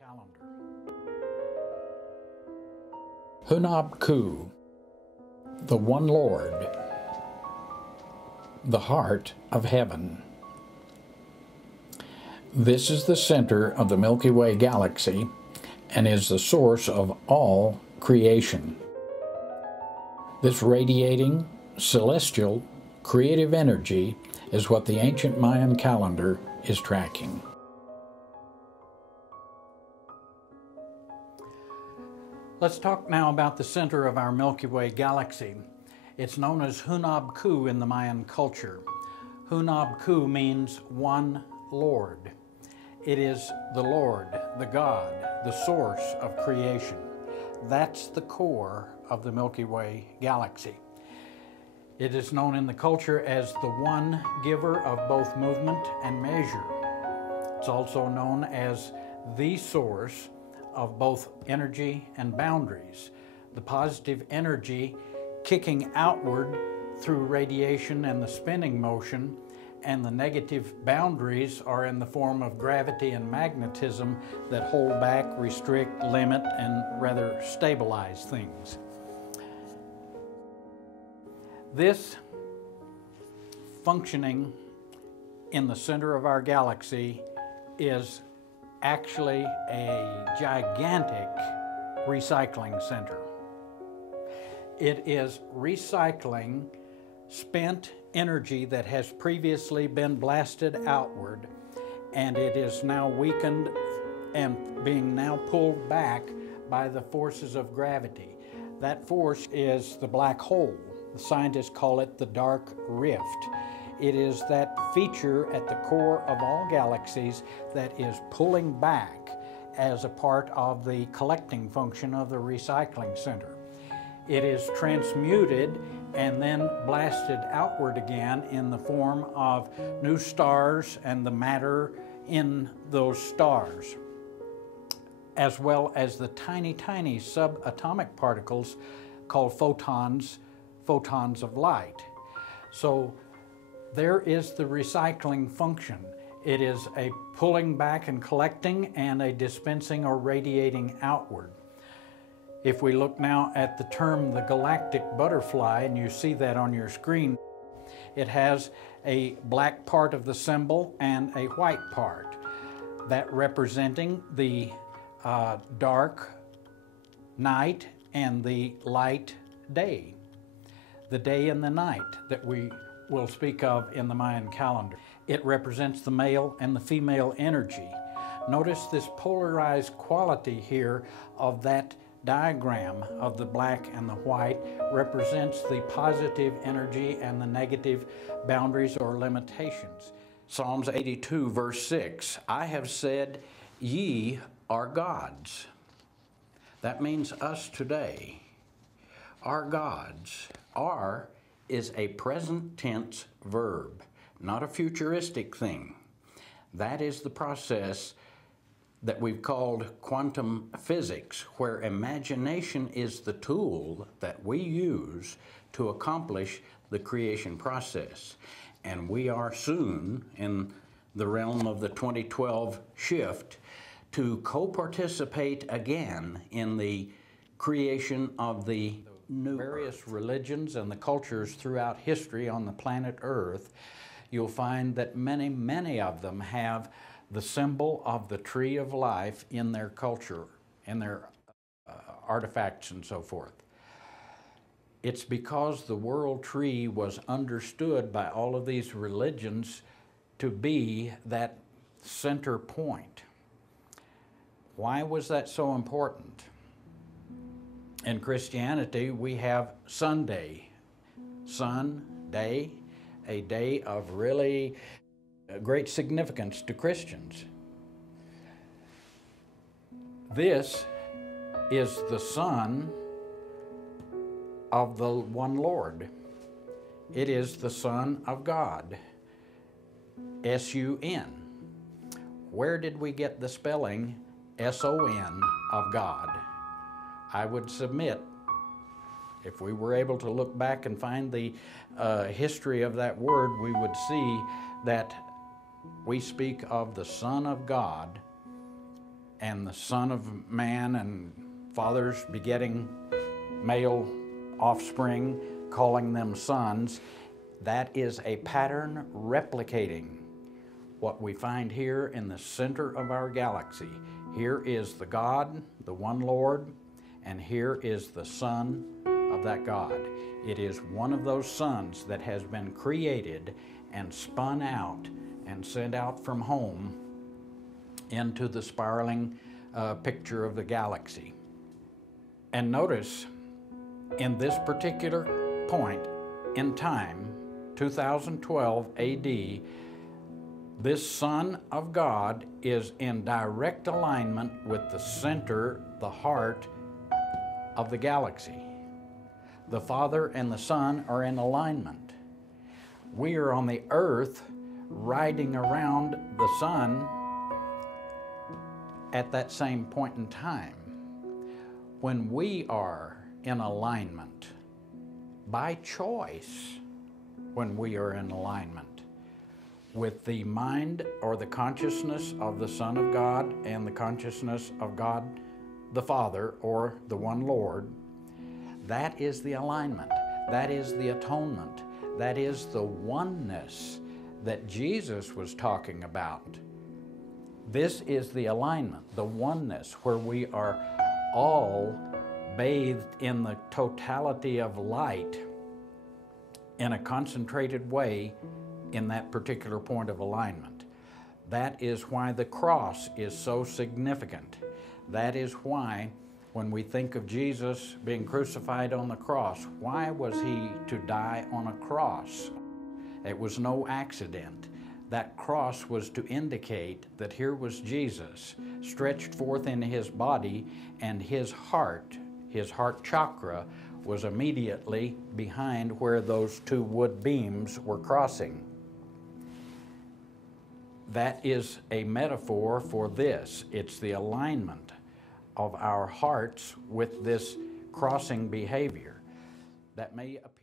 Calendar. Hunab-Ku, the One Lord, the heart of heaven. This is the center of the Milky Way galaxy and is the source of all creation. This radiating, celestial, creative energy is what the ancient Mayan calendar is tracking. Let's talk now about the center of our Milky Way galaxy. It's known as Hunab-Ku in the Mayan culture. Hunab-Ku means one Lord. It is the Lord, the God, the source of creation. That's the core of the Milky Way galaxy. It is known in the culture as the one giver of both movement and measure. It's also known as the source of both energy and boundaries. The positive energy kicking outward through radiation and the spinning motion, and the negative boundaries are in the form of gravity and magnetism that hold back, restrict, limit, and rather stabilize things. This functioning in the center of our galaxy is actually a gigantic recycling center. It is recycling spent energy that has previously been blasted outward, and it is now weakened and being now pulled back by the forces of gravity. That force is the black hole. The scientists call it the dark rift. It is that feature at the core of all galaxies that is pulling back as a part of the collecting function of the recycling center. It is transmuted and then blasted outward again in the form of new stars and the matter in those stars, as well as the tiny, tiny subatomic particles called photons of light. So there is the recycling function. It is a pulling back and collecting and a dispensing or radiating outward. If we look now at the term the galactic butterfly, and you see that on your screen, it has a black part of the symbol and a white part, that representing the dark night and the light day, the day and the night that we will speak of in the Mayan calendar. It represents the male and the female energy. Notice this polarized quality here of that diagram of the black and the white represents the positive energy and the negative boundaries or limitations. Psalms 82 verse 6, I have said, ye are gods. That means us today. Are gods. Are is a present tense verb, not a futuristic thing. That is the process that we've called quantum physics, where imagination is the tool that we use to accomplish the creation process. And we are soon, in the realm of the 2012 shift, to co-participate again in the creation of the new various religions and the cultures throughout history on the planet Earth. You'll find that many of them have the symbol of the tree of life in their culture, in their artifacts and so forth. It's because the world tree was understood by all of these religions to be that center point. Why was that so important? In Christianity, we have Sunday, a day of really great significance to Christians. This is the Son of the one Lord. It is the Son of God, S-U-N. Where did we get the spelling S-O-N of God? I would submit, if we were able to look back and find the history of that word, we would see that we speak of the Son of God and the Son of Man, and fathers begetting male offspring, calling them sons. That is a pattern replicating what we find here in the center of our galaxy. Here is the God, the one Lord, and here is the Son of that God. It is one of those sons that has been created and spun out and sent out from home into the spiraling picture of the galaxy. And notice, in this particular point in time, 2012 AD, this Son of God is in direct alignment with the center, the heart of the galaxy. The Father and the Son are in alignment. We are on the earth riding around the sun at that same point in time. When we are in alignment, by choice, when we are in alignment with the mind or the consciousness of the Son of God and the consciousness of God the Father, or the one Lord, that is the alignment. That is the atonement. That is the oneness that Jesus was talking about. This is the alignment, the oneness, where we are all bathed in the totality of light in a concentrated way in that particular point of alignment. That is why the cross is so significant. That is why when we think of Jesus being crucified on the cross, why was he to die on a cross? It was no accident. That cross was to indicate that here was Jesus stretched forth in his body, and his heart chakra, was immediately behind where those two wood beams were crossing. That is a metaphor for this. It's the alignment of our hearts with this crossing behavior that may appear